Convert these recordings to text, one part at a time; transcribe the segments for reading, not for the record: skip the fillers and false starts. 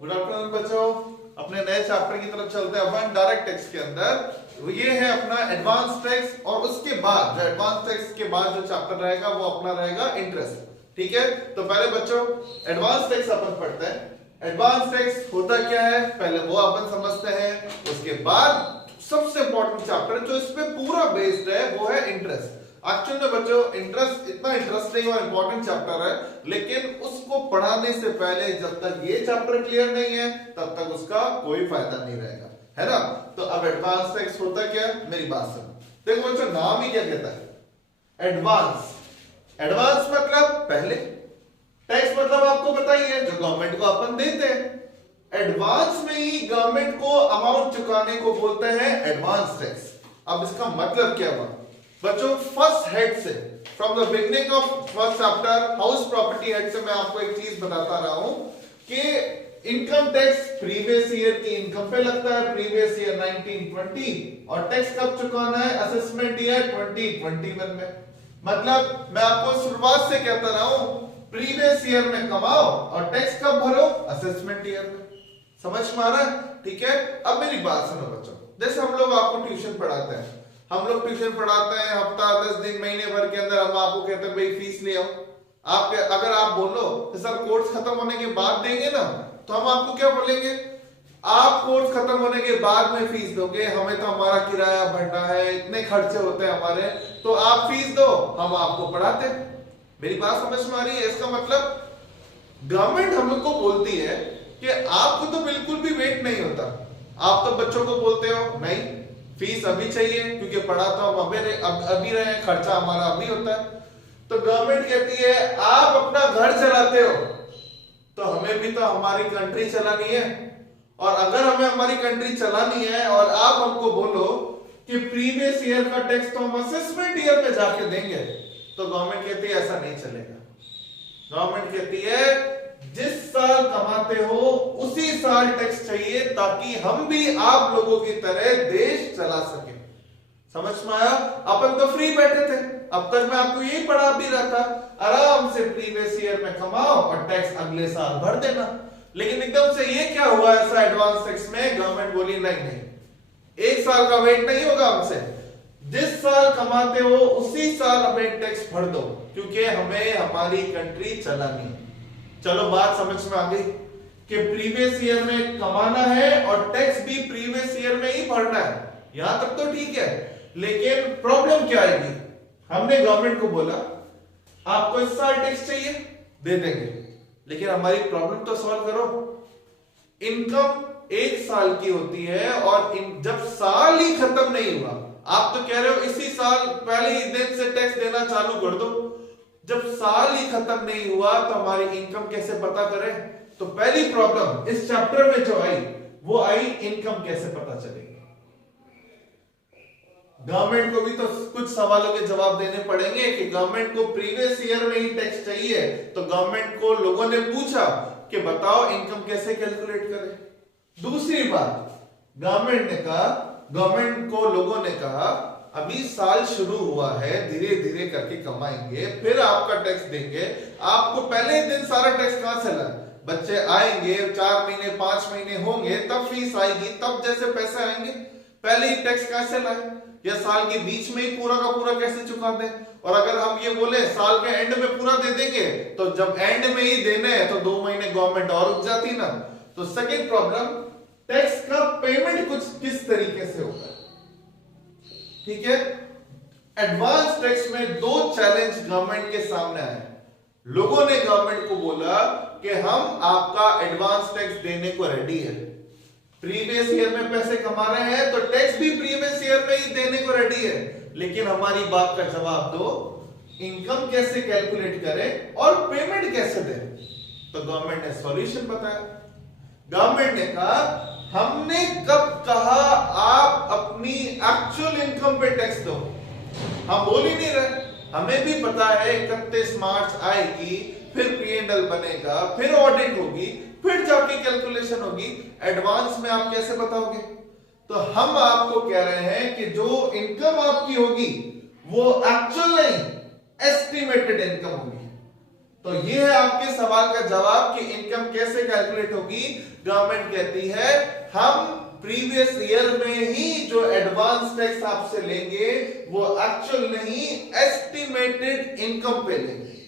Good afternoon बच्चों, अपने नए चैप्टर की तरफ चलते हैं अपन डायरेक्ट टैक्स के अंदर। ये है अपना एडवांस टैक्स और उसके बाद जो एडवांस टैक्स के बाद जो चैप्टर रहेगा वो अपना रहेगा इंटरेस्ट। ठीक है, तो पहले बच्चों एडवांस टैक्स अपन पढ़ते हैं। एडवांस टैक्स होता क्या है पहले वो अपन समझते हैं, उसके बाद सबसे इंपॉर्टेंट चैप्टर जो इस पे पूरा बेस्ड है वो है इंटरेस्ट। एक्चुअल में बच्चों इंटरेस्ट इतना इंटरेस्टिंग और इंपॉर्टेंट चैप्टर है, लेकिन उसको पढ़ाने से पहले जब तक ये चैप्टर क्लियर नहीं है तब तक उसका कोई फायदा नहीं रहेगा, है ना। तो अब एडवांस टैक्स होता क्या है, मेरी बात सुनो। देखो बच्चों नाम ही क्या कहता है, एडवांस। एडवांस मतलब पहले, टैक्स मतलब आपको पता ही है जो गवर्नमेंट को अपन देते हैं। एडवांस में ही गवर्नमेंट को अमाउंट चुकाने को बोलते हैं एडवांस टैक्स। अब इसका मतलब क्या हुआ बच्चों, फर्स्ट हेड से from the beginning of first chapter house property head से मैं आपको एक चीज बताता रहा हूं कि इनकम टैक्स प्रीवियस ईयर की इनकम पे लगता है, प्रीवियस ईयर 1920, और टैक्स कब चुकाना है, असेसमेंट ईयर 2021 में। मतलब मैं आपको शुरुआत से कहता रहा हूं प्रीवियस ईयर में कमाओ और टैक्स कब भरो, असेसमेंट ईयर में। समझ में आ रहा है? ठीक है, अब मेरी बात सुनो बच्चों। जैसे हम लोग आपको ट्यूशन पढ़ाते हैं, हम लोग ट्यूशन पढ़ाते हैं हफ्ता 10 दिन महीने भर के अंदर हम आपको कहते हैं भाई फीस ले आओ। आप अगर आप बोलो तो सर कोर्स खत्म होने के बाद देंगे ना, तो हम आपको क्या बोलेंगे, आप कोर्स खत्म होने के बाद में फीस दोगे, हमें तो हमारा किराया भरना है, इतने खर्चे होते हैं हमारे, तो आप फीस दो, हम आपको पढ़ाते हैं। मेरी बात समझ में आ रही है? इसका मतलब गवर्नमेंट हम लोग को बोलती है कि आपको तो बिल्कुल भी वेट नहीं होता, आप तो बच्चों को बोलते हो नहीं फीस अभी चाहिए क्योंकि पढ़ा तो हम अभी रहे, खर्चा हमारा अभी होता है। तो गवर्नमेंट कहती है आप अपना घर चलाते हो तो हमें भी तो हमारी कंट्री चलानी है, और अगर हमें हमारी कंट्री चलानी है और आप हमको बोलो कि प्रीवियस ईयर का टैक्स तो हम असेसमेंट ईयर में जाके देंगे, तो गवर्नमेंट कहती है ऐसा नहीं चलेगा। गवर्नमेंट कहती है जिस साल कमाते हो उसी साल टैक्स चाहिए ताकि हम भी आप लोगों की तरह देश चला सके। समझ में आया? अपन तो फ्री बैठे थे, अब तक मैं आपको यही पढ़ा भी रहा था, आराम से प्रीवियस ईयर में कमाओ और टैक्स अगले साल भर देना। लेकिन एकदम से ये क्या हुआ ऐसा एडवांस टैक्स में, गवर्नमेंट बोली नहीं नहीं, एक साल का वेट नहीं होगा हमसे, जिस साल कमाते हो उसी साल हमें टैक्स भर दो क्योंकि हमें हमारी कंट्री चलानी है। चलो बात समझ में आ गई कि प्रीवियस ईयर में कमाना है और टैक्स भी प्रीवियस ईयर में ही भरना है, यहां तक तो ठीक है। लेकिन प्रॉब्लम क्या आएगी, हमने गवर्नमेंट को बोला आपको इस साल टैक्स चाहिए दे देंगे, लेकिन हमारी प्रॉब्लम तो सॉल्व करो। इनकम एक साल की होती है और जब साल ही खत्म नहीं हुआ, आप तो कह रहे हो इसी साल पहले ही दिन से टैक्स देना चालू कर दो, जब साल ही खत्म नहीं हुआ तो हमारी इनकम कैसे पता करें? तो पहली प्रॉब्लम इस चैप्टर में जो आई वो आई इनकम कैसे पता चलेगी। गवर्नमेंट को भी तो कुछ सवालों के जवाब देने पड़ेंगे कि गवर्नमेंट को प्रीवियस ईयर में ही टैक्स चाहिए, तो गवर्नमेंट को लोगों ने पूछा कि बताओ इनकम कैसे कैलकुलेट करें। दूसरी बात गवर्नमेंट को लोगों ने कहा अभी साल शुरू हुआ है, धीरे धीरे करके कमाएंगे फिर आपका टैक्स देंगे, आपको पहले दिन सारा टैक्स कहां से लाए, बच्चे आएंगे 4 महीने 5 महीने होंगे तब फीस आएगी, तब जैसे पैसे आएंगे, पहले ही टैक्स कैसे लाए, या साल के बीच में ही पूरा का पूरा कैसे चुका दें। और अगर हम ये बोले साल के एंड में पूरा दे देंगे तो जब एंड में ही देने हैं तो 2 महीने गवर्नमेंट और रुक जाती ना। तो सेकेंड प्रॉब्लम, टैक्स का पेमेंट कुछ किस तरीके से होगा। ठीक है, एडवांस टैक्स में 2 चैलेंज गवर्नमेंट के सामने आए। लोगों ने गवर्नमेंट को बोला कि हम आपका एडवांस टैक्स देने को रेडी है, प्रीवियस ईयर में पैसे कमा रहे हैं तो टैक्स भी प्रीवियस ईयर में ही देने को रेडी है, लेकिन हमारी बात का जवाब दो, इनकम कैसे कैलकुलेट करें और पेमेंट कैसे दें। तो गवर्नमेंट ने सॉल्यूशन बताया। गवर्नमेंट ने कहा हमने कब कहा आप अपनी एक्चुअल इनकम पे टैक्स दो, हम बोल ही नहीं रहे, हमें भी पता है 31 मार्च आएगी, फिर P&L बनेगा, फिर ऑडिट होगी, फिर जाके कैलकुलेशन होगी, एडवांस में आप कैसे बताओगे। तो हम आपको कह रहे हैं कि जो इनकम आपकी होगी वो एक्चुअल नहीं एस्टिमेटेड इनकम होगी। तो ये है आपके सवाल का जवाब कि इनकम कैसे कैलकुलेट होगी। गवर्नमेंट कहती है हम प्रीवियस ईयर में ही जो एडवांस टैक्स आपसे लेंगे वो एक्चुअल नहीं, एस्टिमेटेड इनकम पे लेंगे।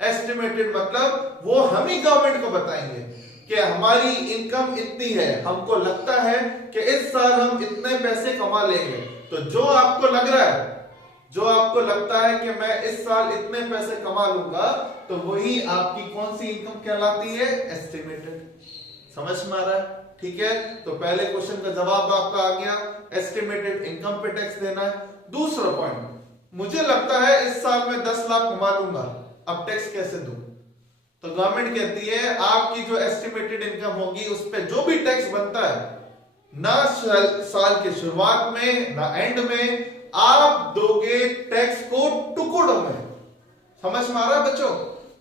एस्टिमेटेड मतलब वो हम ही गवर्नमेंट को बताएंगे कि हमारी इनकम इतनी है, हमको लगता है कि इस साल हम इतने पैसे कमा लेंगे। तो जो आपको लग रहा है, जो आपको लगता है कि मैं इस साल इतने पैसे कमा लूंगा, तो वही आपकी कौन सी इनकम कहलाती है, एस्टिमेटेड। समझ में आ रहा है? ठीक है, तो पहले क्वेश्चन का जवाब आपका आ गया, एस्टिमेटेड इनकम पे टैक्स देना है। दूसरा पॉइंट, मुझे लगता है इस साल में 10 लाख कमा लूंगा, अब टैक्स कैसे दूं? तो गवर्नमेंट कहती है आपकी जो एस्टिमेटेड इनकम होगी उस पे जो भी टैक्स बनता है, ना साल के शुरुआत में ना एंड में, आप दोगे टैक्स को टुकड़ों में। समझ में आ रहा है बच्चों?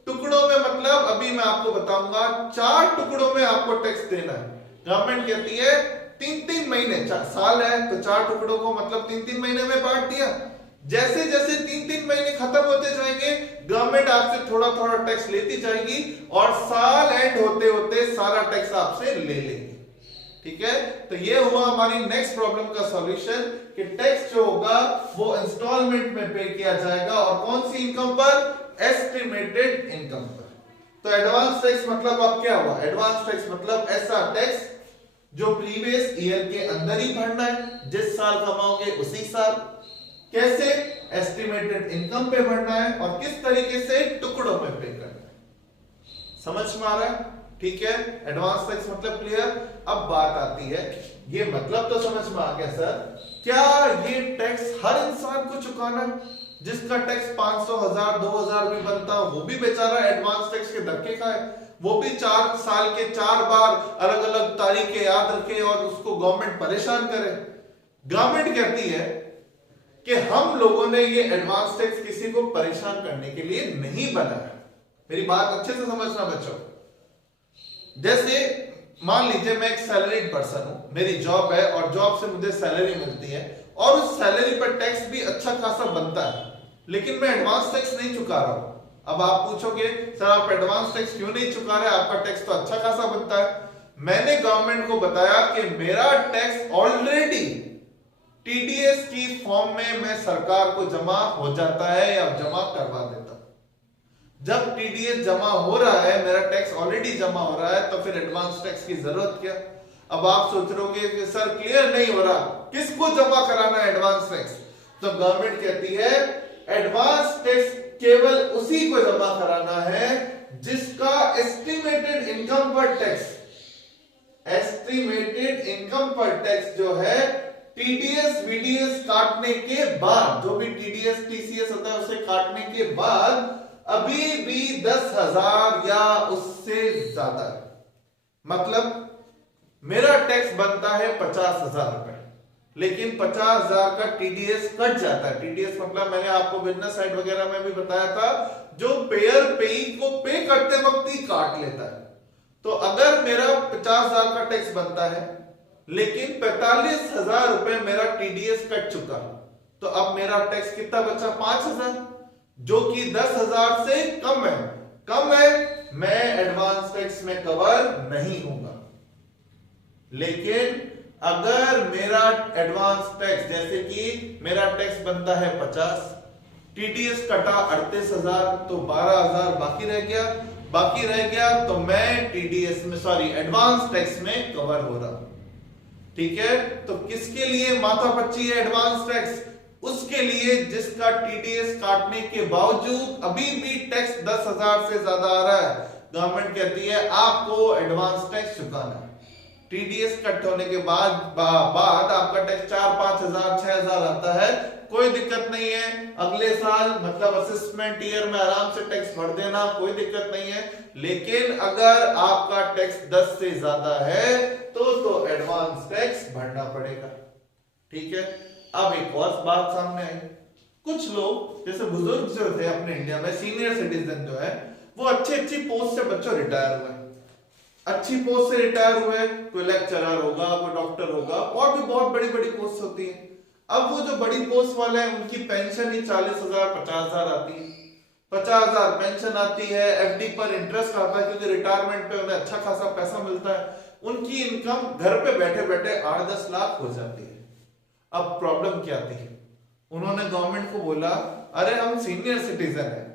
टुकड़ों में मतलब अभी मैं आपको बताऊंगा, 4 टुकड़ों में आपको टैक्स देना है। गवर्नमेंट कहती है 3-3 महीने, साल है तो 4 टुकड़ों को मतलब 3-3 महीने में बांट दिया। जैसे जैसे 3-3 महीने खत्म होते जाएंगे, गवर्नमेंट आपसे थोड़ा थोड़ा टैक्स लेती जाएगी और साल एंड होते होते सारा टैक्स आपसे ले लेंगे। ठीक है, तो ये हुआ हमारी नेक्स्ट प्रॉब्लम का सॉल्यूशन कि टैक्स जो होगा वो इंस्टॉलमेंट में पे किया जाएगा, और कौन सी इनकम पर, एस्टिमेटेड इनकम पर। तो एडवांस टैक्स मतलब अब क्या हुआ, एडवांस टैक्स मतलब ऐसा टैक्स जो प्रीवियस ईयर के अंदर ही भरना है, जिस साल कमाओगे उसी साल। कैसे, एस्टिमेटेड इनकम पे भरना है, और किस तरीके से, टुकड़ों में पे करना है। समझ में आ रहा है? ठीक है, एडवांस टैक्स मतलब क्लियर। अब बात आती है, ये मतलब तो समझ में आ गया सर, क्या ये टैक्स हर इंसान को चुकाना है? जिसका टैक्स 500, 1000, 2000 भी बनता, वो भी बेचारा एडवांस टैक्स के धक्के खाए, वो भी 4 साल के 4 बार अलग अलग तारीखें याद रखे और उसको गवर्नमेंट परेशान करे। गवर्नमेंट कहती है कि हम लोगों ने ये एडवांस टैक्स किसी को परेशान करने के लिए नहीं बनाया। मेरी बात अच्छे से समझना बच्चों। जैसे मान लीजिए मैं एक सैलरीड पर्सन हूं, मेरी जॉब है और जॉब से मुझे सैलरी मिलती है और उस सैलरी पर टैक्स भी अच्छा खासा बनता है, लेकिन मैं एडवांस टैक्स नहीं चुका रहा हूं। अब आप पूछोगे सर आप एडवांस टैक्स क्यों नहीं चुका रहे, आपका टैक्स तो अच्छा खासा बनता है। मैंने गवर्नमेंट को बताया कि मेरा टैक्स ऑलरेडी टीडीएस की फॉर्म में मैं सरकार को जमा हो जाता है या जमा करवा देता। जब टीडीएस जमा हो रहा है, मेरा टैक्स ऑलरेडी जमा हो रहा है, तो फिर एडवांस टैक्स की जरूरत क्या। अब आप सोच रहे कि सर क्लियर नहीं हो रहा, किसको जमा कराना है एडवांस टैक्स? तो गवर्नमेंट कहती है एडवांस टैक्स केवल उसी को जमा कराना है जिसका एस्टिमेटेड इनकम पर टैक्स, एस्टिमेटेड इनकम पर टैक्स जो है टीडीएस वीडीएस काटने के बाद, जो भी टीडीएस टीसीएस होता है उसे काटने के बाद अभी भी 10,000 या उससे ज्यादा है। मतलब मेरा टैक्स बनता है 50,000 रुपए, लेकिन 50,000 का टीडीएस कट जाता है। टीडीएस मतलब मैंने आपको बिजनेस साइट वगैरह में भी बताया था, जो पेयर पेई को पे करते वक्त ही काट लेता है। तो अगर मेरा 50,000 का टैक्स बनता है लेकिन 45,000 रुपए मेरा टीडीएस कट चुका, तो अब मेरा टैक्स कितना बचा, 5,000, जो कि 10,000 से कम है। मैं एडवांस टैक्स में कवर नहीं होगा। लेकिन अगर मेरा एडवांस टैक्स, जैसे कि मेरा टैक्स बनता है 50, टीडीएस कटा 38,000, तो 12,000 बाकी रह गया, तो मैं टीडीएस में एडवांस टैक्स में कवर हो रहा। ठीक है, तो किसके लिए माथापच्ची है एडवांस टैक्स? उसके लिए जिसका टीडीएस काटने के बावजूद अभी भी टैक्स 10,000 से ज्यादा आ रहा है। गवर्नमेंट कहती है आपको एडवांस टैक्स चुकाना है। टीडीएस कट होने के बाद आपका टैक्स 4-5,000 6,000 आता है, कोई दिक्कत नहीं है। अगले साल मतलब असेसमेंट ईयर में आराम से टैक्स भर देना, कोई दिक्कत नहीं है। लेकिन अगर आपका टैक्स 10 से ज्यादा है तो एडवांस टैक्स भरना पड़ेगा। ठीक है, अब एक और बात सामने आई, कुछ लोग जैसे बुजुर्ग जो थे अपने इंडिया में, सीनियर सिटीजन जो है, वो अच्छी पोस्ट से बच्चों रिटायर हुए, अच्छी पोस्ट से रिटायर हुए, कोई लेक्चरर होगा, कोई डॉक्टर होगा, और भी बहुत बड़ी बड़ी पोस्ट होती है। अब वो जो बड़ी पोस्ट वाले हैं उनकी पेंशन ही 40,000 50,000 आती है। 50,000 पेंशन आती है, एफडी पर इंटरेस्ट आता है क्योंकि रिटायरमेंट पे उन्हें अच्छा खासा पैसा मिलता है, उनकी इनकम घर पे बैठे बैठे 8-10 लाख हो जाती है। अब प्रॉब्लम क्या थी, उन्होंने गवर्नमेंट को बोला अरे हम सीनियर सिटीजन है,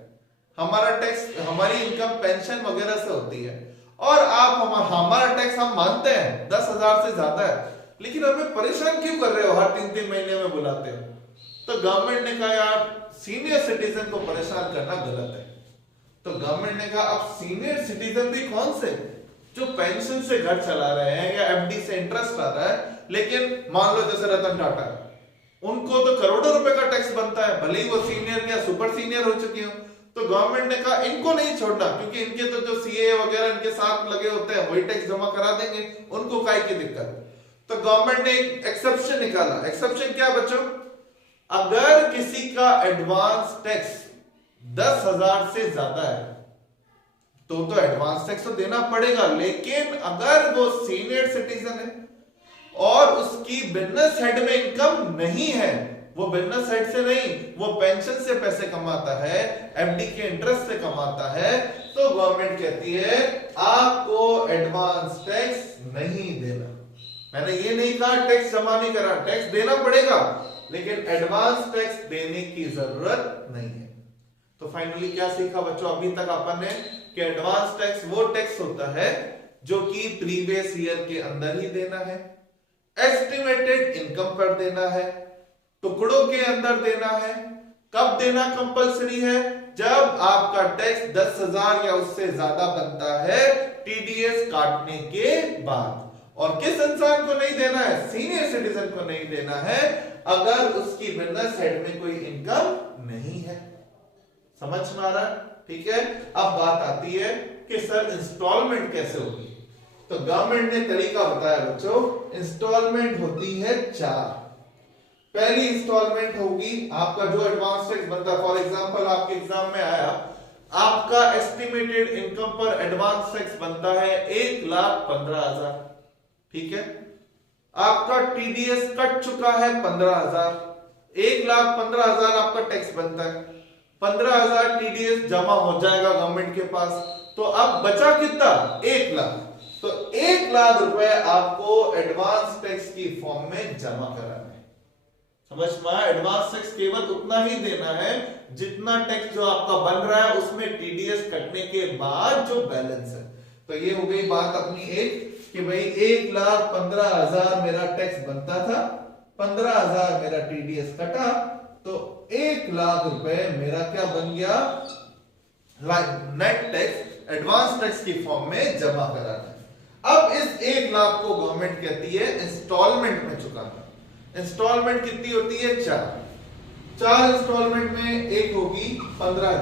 हमारा टैक्स, हमारी इनकम पेंशन वगैरह से होती है और आप हमारा टैक्स हम मानते हैं 10,000 से ज्यादा है, लेकिन हमें परेशान क्यों कर रहे हो, हर 3-3 महीने में बुलाते हो। तो गवर्नमेंट ने कहा यार सीनियर सिटीजन को परेशान करना गलत है। तो गवर्नमेंट ने कहा अब सीनियर सिटीजन भी कौन से, जो पेंशन से घर चला रहे हैं या एफडी से इंटरेस्ट आ रहा है, लेकिन मान लो जैसे रतन टाटा, उनको तो करोड़ों रुपए का टैक्स बनता है, भले ही वो सीनियर या सुपर सीनियर हो चुकी हो। तो गवर्नमेंट ने कहा इनको नहीं छोड़ना, क्योंकि इनके तो जो सीए वगैरह इनके साथ लगे होते हैं वही टैक्स जमा करा देंगे, उनको काय की दिक्कत। तो गवर्नमेंट ने एक एक्सेप्शन निकाला। एक्सेप्शन क्या बच्चों, अगर किसी का एडवांस टैक्स 10,000 से ज्यादा है तो एडवांस टैक्स तो देना पड़ेगा, लेकिन अगर वो सीनियर सिटीजन है और उसकी बिजनेस हेड में इनकम नहीं है, वो बिजनेस हेड से नहीं, वो पेंशन से पैसे कमाता है, एफडी के इंटरेस्ट से कमाता है, तो गवर्नमेंट कहती है आपको एडवांस टैक्स नहीं देना। मैंने ये नहीं कहा टैक्स जमा नहीं करा, टैक्स देना पड़ेगा, लेकिन एडवांस टैक्स देने की जरूरत नहीं है। तो फाइनली क्या सीखा बच्चों अभी तक अपन ने, कि एडवांस टैक्स वो टैक्स होता है जो कि प्रीवियस ईयर के अंदर ही देना है, एस्टिमेटेड इनकम पर देना है, टुकड़ों के अंदर देना है। कब देना कंपलसरी है, जब आपका टैक्स 10,000 या उससे ज्यादा बनता है टीडीएस काटने के बाद। और किस इंसान को नहीं देना है, सीनियर सिटीजन को नहीं देना है, अगर उसकी बिजनेस हेड में कोई इनकम नहीं है। समझ में आ रहा है, ठीक है। अब बात आती है कि सर इंस्टॉलमेंट कैसे होगी। तो गवर्नमेंट ने तरीका बताया बच्चों, इंस्टॉलमेंट होती है 4। पहली इंस्टॉलमेंट होगी आपका जो एडवांस टैक्स बनता है, फॉर एग्जांपल आपके एग्जाम में आया, आपका एस्टिमेटेड इनकम पर एडवांस टैक्स बनता है 1,15,000, ठीक है। आपका टीडीएस कट चुका है 15,000, 1,15,000 आपका टैक्स बनता है, 15,000 टीडीएस जमा हो जाएगा गवर्नमेंट के पास, तो अब बचा कितना, 1 लाख। तो 1 लाख रुपए आपको एडवांस टैक्स की फॉर्म में जमा कराना है। समझ में आया, एडवांस टैक्स केवल उतना ही देना है जितना टैक्स जो आपका बन रहा है उसमें टीडीएस कटने के बाद जो बैलेंस है। तो ये हो गई बात अपनी एक, कि भाई 1,15,000 मेरा टैक्स बनता था, 15,000 मेरा टीडीएस कटा, तो 1 लाख रुपए मेरा क्या बन गया, नेट टैक्स एडवांस टैक्स की फॉर्म में जमा कराना है। अब इस 1 लाख को गवर्नमेंट कहती है इंस्टॉलमेंट में चुकाना। इंस्टॉलमेंट कितनी होती है, 4 इंस्टॉलमेंट में एक होगी 15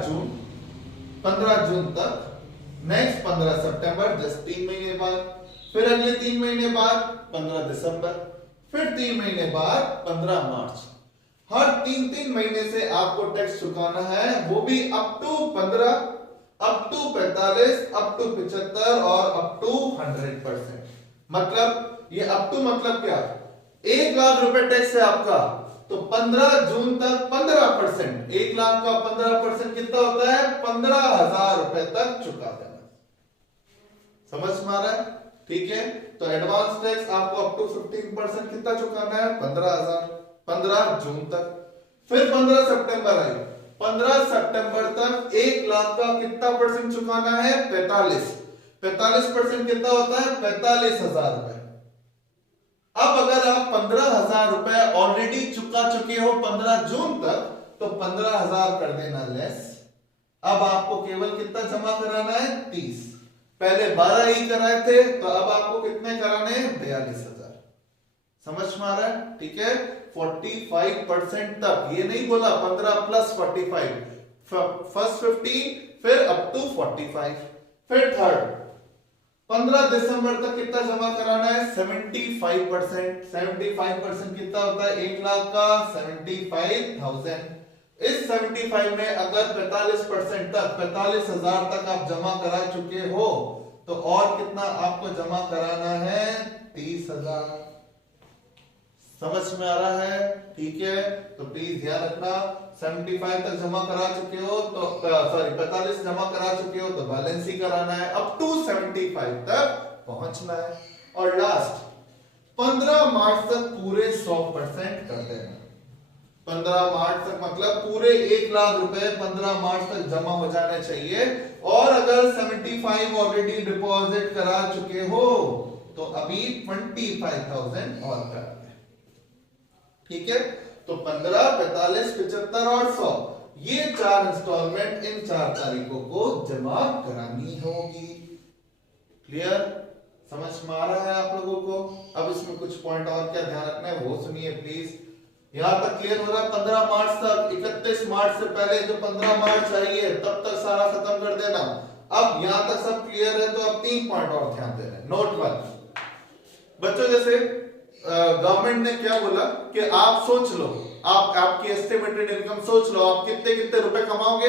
जून तक, नेक्स्ट 15 सितंबर, जस्ट 3 महीने बाद, फिर अगले 3 महीने बाद 15 दिसंबर, फिर 3 महीने बाद 15 मार्च। हर 3-3 महीने से आपको टैक्स चुकाना है, वो भी up to 15, up to 45, up to 75 और अप टू 100%। मतलब ये अप टू मतलब क्या, 1 लाख रुपए टैक्स है आपका, तो 15 जून तक 15%, 1 लाख का 15% कितना होता है, 15,000 रुपए तक चुका देना। समझ में आ रहा है, ठीक है। तो एडवांस टैक्स आपको अप टू 15% कितना चुकाना है, 15,000, 15 जून तक। फिर 15 सितंबर आई, 15 सितंबर तक 1 लाख का कितना परसेंट चुकाना है, 45% कितना होता है, 45,000 रुपए। अब अगर आप 15,000 रुपए ऑलरेडी चुका चुके हो 15 जून तक, तो 15,000 कर देना लेस। अब आपको केवल कितना जमा कराना है, 30। पहले 12 ही कराए थे, तो अब आपको कितने कराने हैं, 42,000। समझ में आ रहा है, ठीक है। 45% तक, ये नहीं बोला 15 प्लस 45, फर्स्ट 15, फिर अप टू 45, फिर थर्ड 15 दिसंबर तक कितना जमा कराना है, 75%। 75% कितना होता है, 1 लाख का 75,000। इस 75 में अगर 45% तक, 45,000 तक आप जमा करा चुके हो, तो और कितना आपको जमा कराना है, 30,000। समझ में आ रहा है, ठीक है। तो प्लीज ध्यान रखना, 75 तक जमा करा चुके हो तो सॉरी 45 जमा करा चुके हो तो बैलेंस ही कराना है, अप टू 75 तक पहुंचना है। और लास्ट 15 मार्च तक पूरे 100% कर देना। 15 मार्च तक मतलब पूरे 1 लाख रुपए 15 मार्च तक जमा हो जाने चाहिए। और अगर 75 ऑलरेडी डिपॉजिट करा चुके हो तो अभी 25,000 और कर दें। ठीक है, तो 15, 45, 75 और 100 ये 4 इंस्टॉलमेंट इन 4 तारीखों को जमा करानी होगी। क्लियर? समझ में आ रहा है आप लोगों को? अब इसमें कुछ पॉइंट और क्या ध्यान रखना है वो सुनिए प्लीज। यहां तक क्लियर हो रहा है? 15 मार्च तक, 31 मार्च से पहले जो 15 मार्च आई है तब तक सारा खत्म कर देना। अब यहां तक सब क्लियर है तो अब 3 पॉइंट और ध्यान देना है। नोट 1 बच्चों, जैसे गवर्नमेंट ने क्या बोला कि आप सोच लो, आपकी एस्टिमेटेड इनकम सोच लो, आप कितने कितने रुपए कमाओगे।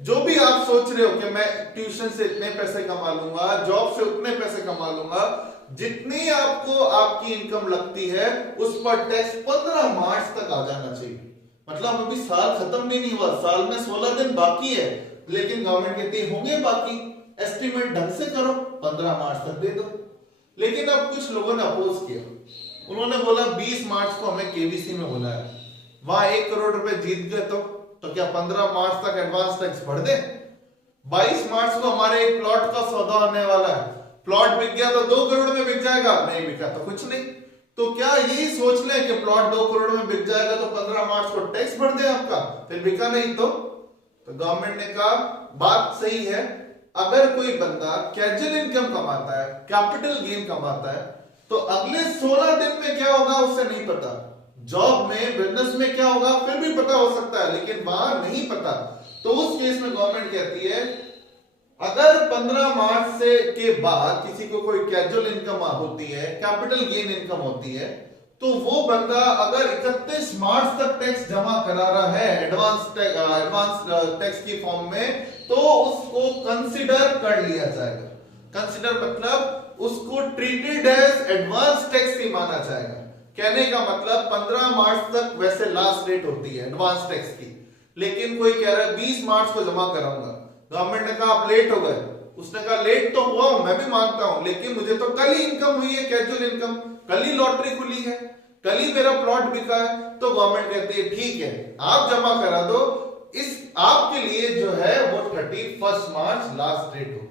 जो भी आप सोच रहे हो कि मैं ट्यूशन से इतने पैसे कमा लूंगा, जॉब से उतने पैसे कमा लूंगा, जितनी आपको आपकी इनकम लगती है उस पर टैक्स 15 मार्च तक आ जाना चाहिए। मतलब अभी साल खत्म भी नहीं हुआ, साल में 16 दिन बाकी है, लेकिन गवर्नमेंट कहती है होंगे बाकी, एस्टिमेट ढंग से करो, 15 मार्च तक दे दो। लेकिन अब कुछ लोगों ने अपोज किया, उन्होंने बोला 20 मार्च को हमें केवीसी में बोला है, वहां 1 करोड़ रुपए जीत गए तो क्या 15 मार्च तक एडवांस टैक्स भर दे? 22 मार्च को हमारे एक प्लॉट का सौदा होने वाला है, प्लॉट बिक गया तो 2 करोड़ में बिक जाएगा, नहीं बिका तो कुछ नहीं। तो क्या यही सोच लें कि प्लॉट 2 करोड़ में बिक जाएगा तो 15 मार्च को टैक्स भर दे आपका, फिर बिका नहीं तो गवर्नमेंट ने कहा बात सही है, अगर कोई बंदा कैजुअल इनकम कमाता है, कैपिटल गेन कमाता है, तो अगले 16 दिन में क्या होगा उसे नहीं पता। जॉब में, बिजनेस में क्या होगा फिर भी पता हो सकता है, लेकिन वहां नहीं पता। तो उस केस में गवर्नमेंट कहती है अगर 15 मार्च से के बाद किसी को कोई कैजुअल इनकम होती है, कैपिटल गेन इनकम होती है, तो वो बंदा अगर 31 मार्च तक टैक्स जमा करा रहा है एडवांस टैक्स की फॉर्म में, तो उसको कंसीडर कर लिया जाएगा। कंसीडर मतलब उसको ट्रीटेड एज एडवांस टैक्स ही माना जाएगा। कहने का मतलब 15 मार्च तक वैसे लास्ट डेट होती है एडवांस टैक्स की, लेकिन कोई कह रहा है 20 मार्च को जमा कराऊंगा, गवर्नमेंट ने कहा आप लेट हो गए, उसने कहा लेट तो हुआ मैं भी मानता हूं, लेकिन मुझे तो कल ही इनकम हुई है, कैजुअल इनकम, कल ही लॉटरी खुली है, कल ही मेरा प्लॉट बिका है, तो गवर्नमेंट कहती है ठीक है आप जमा करा दो, इस आपके लिए जो है वो 31 मार्च लास्ट डेट होगी,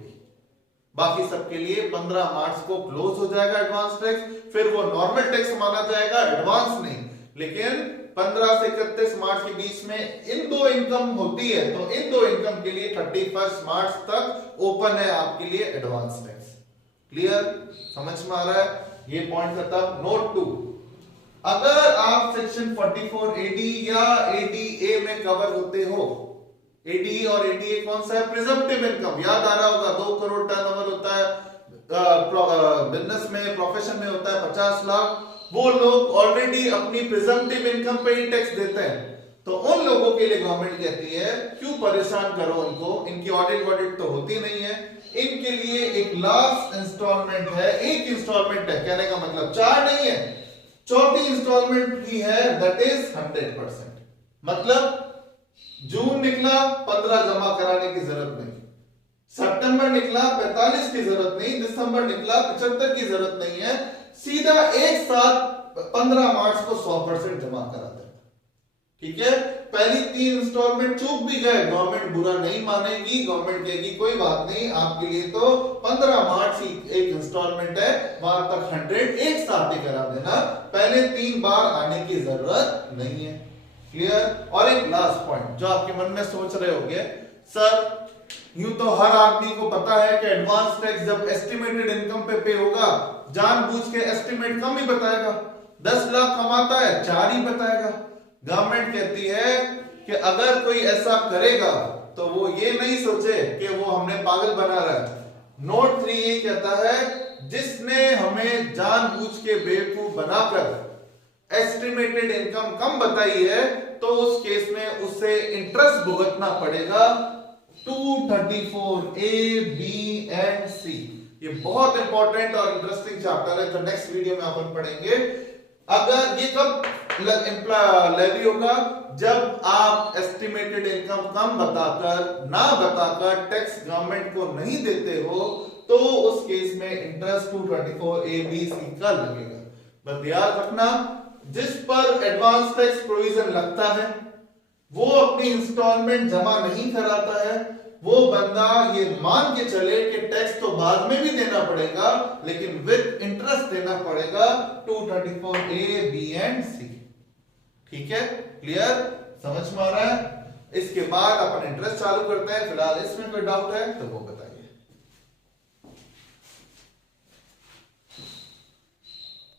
बाकी सबके लिए 15 मार्च को क्लोज हो जाएगा एडवांस टैक्स, फिर वो नॉर्मल टैक्स माना जाएगा, एडवांस नहीं। लेकिन 15 से 31 मार्च के बीच में इन 2 इनकम होती है, तो इन 2 इनकम के लिए 31 मार्च तक ओपन है आपके लिए एडवांस टैक्स। क्लियर? समझ में आ रहा है? ये पॉइंट खत्म। नोट 2, अगर आप सेक्शन 44 एडी या एडीए में कवर होते हो, एडीए और एडीए कौन सा है? प्रिजम्पटिव इनकम, याद आ रहा होगा 2 करोड़ टर्नओवर होता है, बिजनेस में, प्रोफेशन में होता है 50 लाख, वो लोग ऑलरेडी अपनी प्रिजम्पटिव इनकम पे ही टैक्स देते हैं, तो उन लोगों के लिए गवर्नमेंट कहती है क्यों परेशान करो उनको, इनकी ऑडिट तो होती नहीं है, इनके लिए एक लास्ट इंस्टॉलमेंट है, एक इंस्टॉलमेंट है, कहने का मतलब 4 नहीं है, चौथी इंस्टॉलमेंट भी है, दैट इज 100%। मतलब जून निकला 15 जमा कराने की जरूरत नहीं, सितंबर निकला 45 की जरूरत नहीं, दिसंबर निकला 75 की जरूरत नहीं है, सीधा एक साथ 15 मार्च को 100% जमा करा देना। ठीक है, पहली 3 इंस्टॉलमेंट चूक भी गए, गवर्नमेंट बुरा नहीं मानेगी, गवर्नमेंट कहेगी कोई बात नहीं, आपके लिए तो 15 मार्च ही एक इंस्टॉलमेंट है, वहां तक 100 एक साथ ही करा देना, पहले 3 बार आने की जरूरत नहीं है। क्लियर? और एक लास्ट पॉइंट जो आपके मन में सोच रहे होंगे, सर यूं तो हर आदमी को पता है कि एडवांस टैक्स जब एस्टिमेटेड इनकम पे होगा, जानबूझ के एस्टिमेट कम ही बताएगा, 10 लाख कमाता है 4 ही बताएगा। गवर्नमेंट कहती है कि अगर कोई ऐसा करेगा तो वो ये नहीं सोचे कि वो हमने पागल बना रहा है। नोट 3 ये कहता है जिसने हमें जानबूझ के बेवकूफ बनाकर एस्टिमेटेड इनकम कम बताई है, तो उस केस में उसे इंटरेस्ट भुगतना पड़ेगा 234 ए, बी एंड सी। ये बहुत इंपॉर्टेंट और इंटरेस्टिंग चैप्टर है जो नेक्स्ट वीडियो में अपन पढ़ेंगे। अगर ये कब लेवी होगा, जब आप एस्टिमेटेड इनकम कम बताकर, ना बताकर टैक्स गवर्नमेंट को नहीं देते हो, तो उस केस में इंटरेस्ट 224A-B-C का लगेगा। बस याद रखना, जिस पर एडवांस टैक्स प्रोविजन लगता है वो अपनी इंस्टॉलमेंट जमा नहीं कराता है, वो बंदा ये मान के चले कि टैक्स तो बाद में भी देना पड़ेगा लेकिन विद इंटरेस्ट देना पड़ेगा 224A-B-C। ठीक है, क्लियर, समझ में आ रहा है? इसके बाद अपन इंटरेस्ट चालू करते हैं। फिलहाल इसमें कोई डाउट है तो वो बताइए।